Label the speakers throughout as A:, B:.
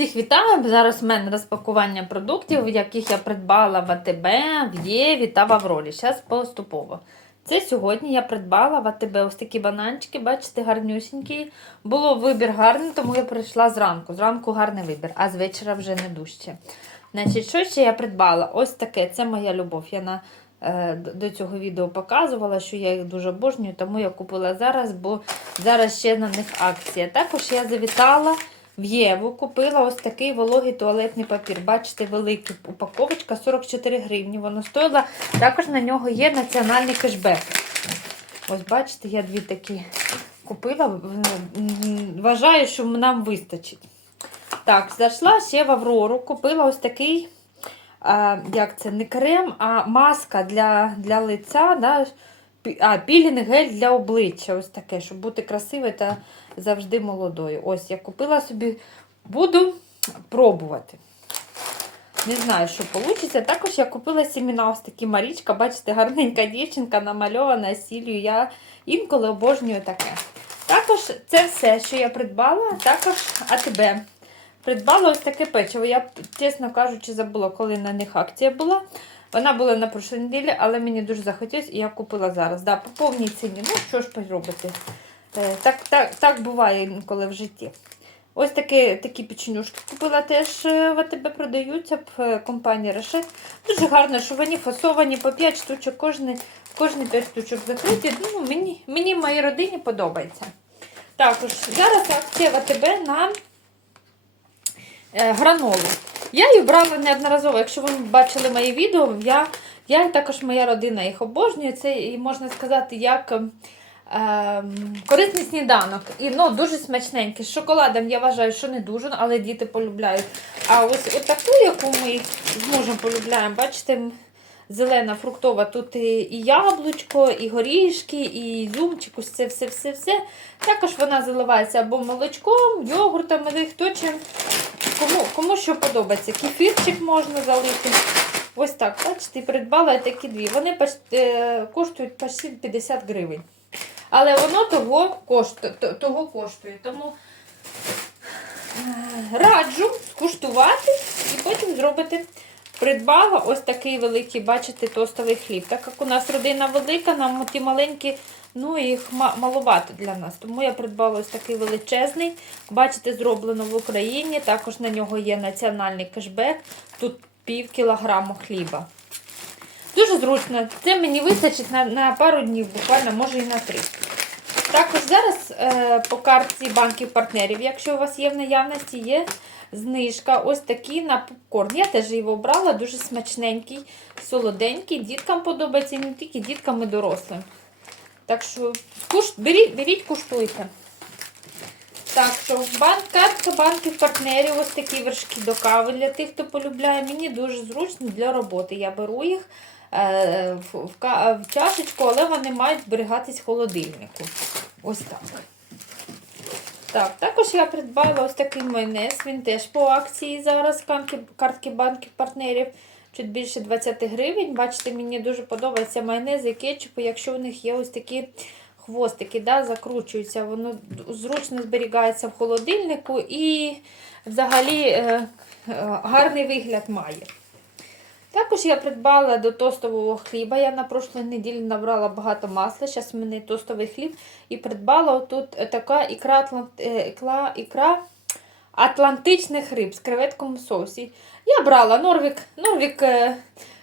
A: Всіх вітаю! Зараз в мене розпакування продуктів, яких я придбала в АТБ, в Єві та в Аврорі. Зараз поступово. Це сьогодні я придбала в АТБ ось такі бананчики, бачите, гарнюсінькі. Було вибір гарний, тому я прийшла зранку. Зранку гарний вибір, а з вечора вже не дужче. Значить, що ще я придбала? Ось таке, це моя любов. Я на, е, до цього відео показувала, що я їх дуже обожнюю, тому я купила зараз, бо зараз ще на них акція. Також я завітала в Єву, купила ось такий вологий туалетний папір. Бачите, великий упаковочка 44 гривні. Воно стоїло. Також на нього є національний кешбек. Ось бачите, я дві такі купила. Вважаю, що нам вистачить. Так, зайшла ще в Аврору, купила ось такий, а, як це, не крем, а маска для, для лиця. Да? А, пілінг гель для обличчя. Ось таке, щоб бути красивою та завжди молодою. Ось я купила собі, буду пробувати. Не знаю, що вийде. Також я купила сіміна, ось такі Марічка. Бачите, гарненька дівчинка намальована сіллю. Я інколи обожнюю таке. Також це все, що я придбала, також АТБ. Придбала ось таке печиво. Я, чесно кажучи, забула, коли на них акція була. Вона була на прошлій неділі, але мені дуже захотілося і я купила зараз. Да, по повній ціні. Ну, що ж поробити? Е, Так, так, так буває інколи в житті. Ось такі, такі печенюшки купила теж е, в АТБ продаються в е, компанії Решет. Дуже гарно, що вони фасовані по 5 штучок, кожні, кожні 5 штучок закриті. Ну, мені, мені моїй родині подобається. Також зараз акція в АТБ на гранолу. Я їх брала неодноразово. Якщо ви бачили мої відео, я, я також моя родина їх обожнює. Це і можна сказати, як ем, корисний сніданок. І ну, дуже смачненький. З шоколадом я вважаю, що не дуже, але діти полюбляють. А ось таку, яку ми з мужем полюбляємо, бачите, зелена фруктова. Тут і, яблучко, і горішки, і ізюмчик, ось це все-все-все. Також вона заливається або молочком, йогуртом, хто чим. Кому, кому що подобається. Кефірчик можна залити. Ось так, бачите, придбала такі дві. Вони е, коштують почти 50 гривень. Але воно того коштує. Того коштує. Тому е, раджу скуштувати і потім зробити. Придбала ось такий великий, бачите, тостовий хліб. Так як у нас родина велика, нам ті маленькі, ну їх ма- маловато для нас. Тому я придбала ось такий величезний. Бачите, зроблено в Україні. Також на нього є національний кешбек. Тут пів кілограму хліба. Дуже зручно. Це мені вистачить на, на пару днів, буквально, може і на три. Також зараз е, по картці банків-партнерів, якщо у вас є в наявності, є знижка. Ось такі на попкорн. Я теж його обрала, дуже смачненький, солоденький. Діткам подобається, не тільки діткам і дорослим. Так що куш, беріть, беріть, куштуйте. Так що банк, картка банків партнерів, ось такі вершки до кави для тих, хто полюбляє. Мені дуже зручно для роботи. Я беру їх е, в, в, в чашечку, але вони мають зберігатись в холодильнику. Ось так. Так, також я придбала ось такий майонез. Він теж по акції зараз картки, банків партнерів. Чуть більше 20 гривень. Бачите, мені дуже подобається майонез і кетчупи, якщо у них є ось такі хвостики, да, закручуються. Воно зручно зберігається в холодильнику і взагалі е, е, гарний вигляд має. Також я придбала до тостового хліба. Я на прошлій неділі набрала багато масла. Зараз в мене тостовий хліб. І придбала отут така ікра, е, ікра, ікра атлантичних риб з креветком соусі. Я брала Норвік. Норвік е,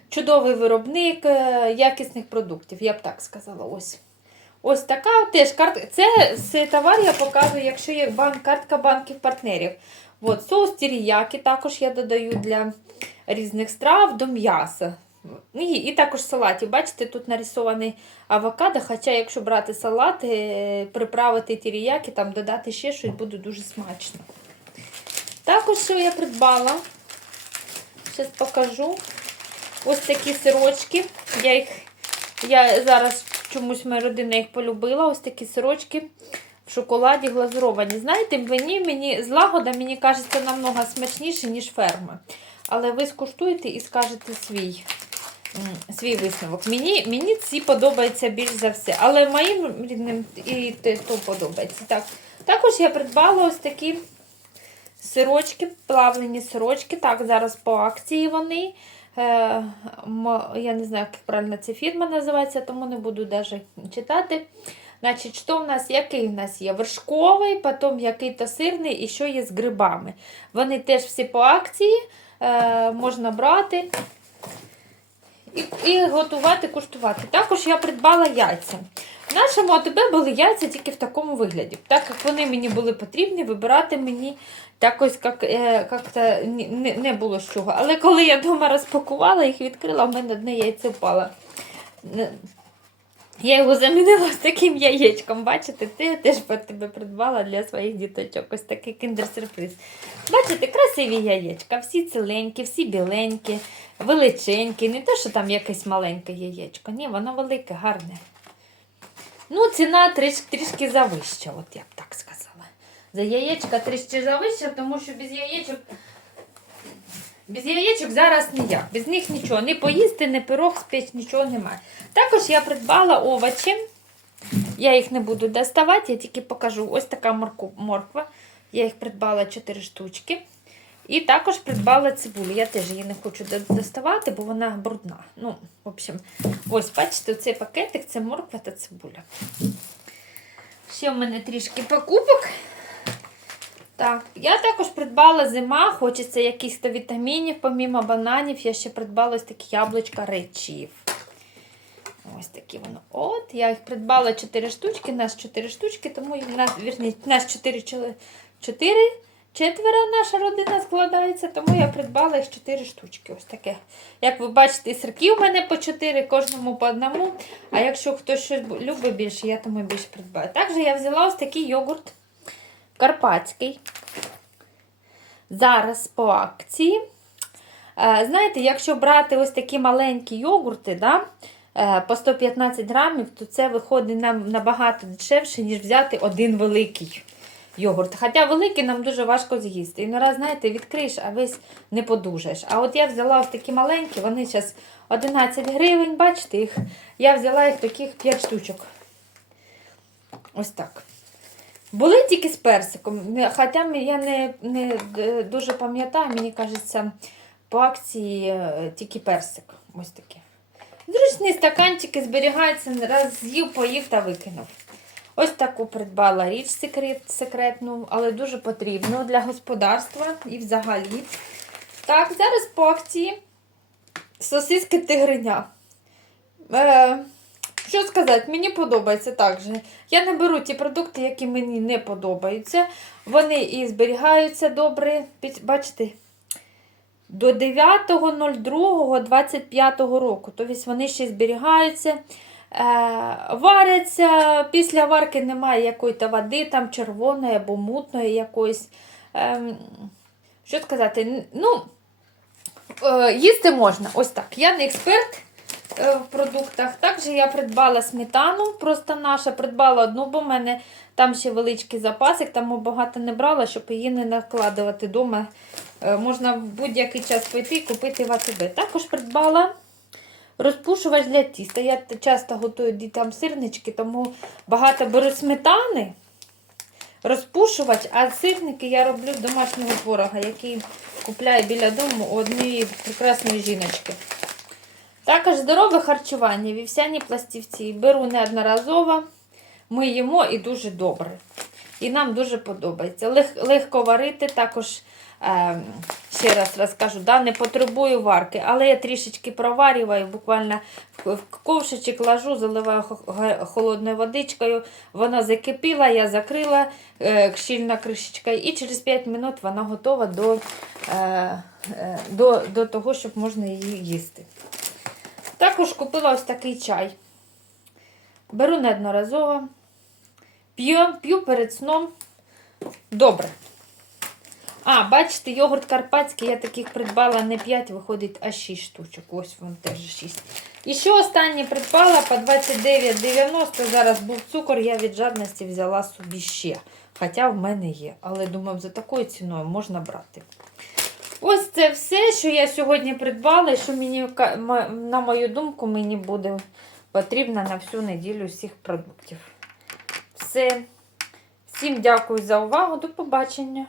A: чудовий виробник е, якісних продуктів, я б так сказала. Ось. Ось така теж картка. Це з товар я показую, якщо є банк, картка банків партнерів. От, соус тіріякі також я додаю для різних страв до м'яса. І, і також салатів. Бачите, тут нарисований авокадо, хоча, якщо брати салат, е, приправити тіріякі, там додати ще щось, буде дуже смачно. Також, що я придбала, зараз покажу. Ось такі сирочки. Я їх я зараз чомусь моя родина їх полюбила. Ось такі сирочки в шоколаді глазуровані. Знаєте, мені, мені злагода, мені кажеться, намного смачніше, ніж ферма. Але ви скуштуєте і скажете свій, свій висновок. Мені, мені ці подобаються більш за все. Але моїм рідним і то подобається. Так. Також я придбала ось такі сирочки, плавлені сирочки. Так, зараз по акції вони. Е, я не знаю, як правильно ця фірма називається, тому не буду навіть читати. Значить, що в нас, який в нас є? Вершковий, потім який-то сирний і що є з грибами. Вони теж всі по акції, можна брати і, і готувати, куштувати. Також я придбала яйця. В нашому АТБ були яйця тільки в такому вигляді. Так як вони мені були потрібні, вибирати мені якось як, е, як-то не, не було з чого. Але коли я вдома розпакувала, їх відкрила, в мене одне яйце впало. Я його замінила з таким яєчком. Бачите, це я теж тебе придбала для своїх діточок. Ось такий кіндер-сюрприз. Бачите, красиві яєчка, всі ціленькі, всі біленькі, величенькі. Не те, що там якесь маленьке яєчко. Ні, воно велике, гарне. Ну, ціна тріш, трішки завища, от я б так сказала. За яєчка трішки завища, тому що без яєчок. Без яєчок зараз ніяк. Без них нічого. Ні поїсти, ні пирог спечь, нічого немає. Також я придбала овочі. Я їх не буду доставати, я тільки покажу. Ось така морква. Я їх придбала 4 штучки. І також придбала цибулю. Я теж її не хочу доставати, бо вона брудна. Ну, в общем, ось, бачите, цей пакетик це морква та цибуля. Ще в мене трішки покупок. Так, я також придбала зима, хочеться якихось то вітамінів, помімо бананів, я ще придбала ось такі яблучка речів. Ось такі воно. От, я їх придбала 4 штучки, нас 4 штучки, тому нас, вірні, нас 4, 4, четверо наша родина складається, тому я придбала їх 4 штучки. Ось таке. Як ви бачите, сирки у мене по 4, кожному по одному. А якщо хтось щось любить більше, я тому більше придбаю. Також я взяла ось такий йогурт карпатський. Зараз по акції. Е, Знаєте, якщо брати ось такі маленькі йогурти, да, е, по 115 грамів, то це виходить нам набагато дешевше, ніж взяти один великий йогурт. Хоча великий нам дуже важко з'їсти. І раз, знаєте, відкриєш, а весь не подужаєш. А от я взяла ось такі маленькі, вони зараз 11 гривень, бачите їх. Я взяла їх таких 5 штучок. Ось так. Були тільки з персиком, хоча я не, не дуже пам'ятаю, мені кажеться, по акції е, тільки персик. Ось такі. Зручні стаканчики зберігаються, раз з'їв, поїв та викинув. Ось таку придбала річ секрет, секретну, але дуже потрібну для господарства і взагалі. Так, зараз по акції сосиски тигриня. Е, що сказати, мені подобається так же. Я не беру ті продукти, які мені не подобаються. Вони і зберігаються добре. Бачите, до 9.02.25 року. Тобто вони ще зберігаються, е, варяться. Після варки немає якоїсь води, там червоної або мутної якоїсь. Ем, що сказати? Ну, е, їсти можна. Ось так. Я не експерт в продуктах. Також я придбала сметану, просто наша. Придбала одну, бо в мене там ще величкий запасик, тому багато не брала, щоб її не накладувати вдома. Е, Можна в будь-який час пойти і купити в. Також придбала розпушувач для тіста. Я часто готую дітям сирнички, тому багато беру сметани, розпушувач, а сирники я роблю з домашнього творога, який купляю біля дому у однієї прекрасної жіночки. Також здорове харчування, вівсяні пластівці. Беру неодноразово, ми їмо і дуже добре. І нам дуже подобається. Лег, легко варити, також, е, ще раз розкажу, да, не потребую варки, але я трішечки проварюю, буквально в ковшичок ложу, заливаю холодною водичкою. Вона закипіла, я закрила е, щільна кришечка, і через 5 минут вона готова до, е, е, до, до того, щоб можна її їсти. Також купила ось такий чай. Беру неодноразово. П'ю, п'ю перед сном. Добре. А, бачите, йогурт карпатський, я таких придбала не 5, виходить аж 6 штучок. Ось вон теж 6. І що останнє придбала по 29,90. Зараз був цукор, я від жадності взяла собі ще. Хоча в мене є. Але думаю, за такою ціною можна брати. Ось це все, що я сьогодні придбала, і що мені, на мою думку, мені буде потрібно на всю неділю всіх продуктів. Все. Всім дякую за увагу. До побачення.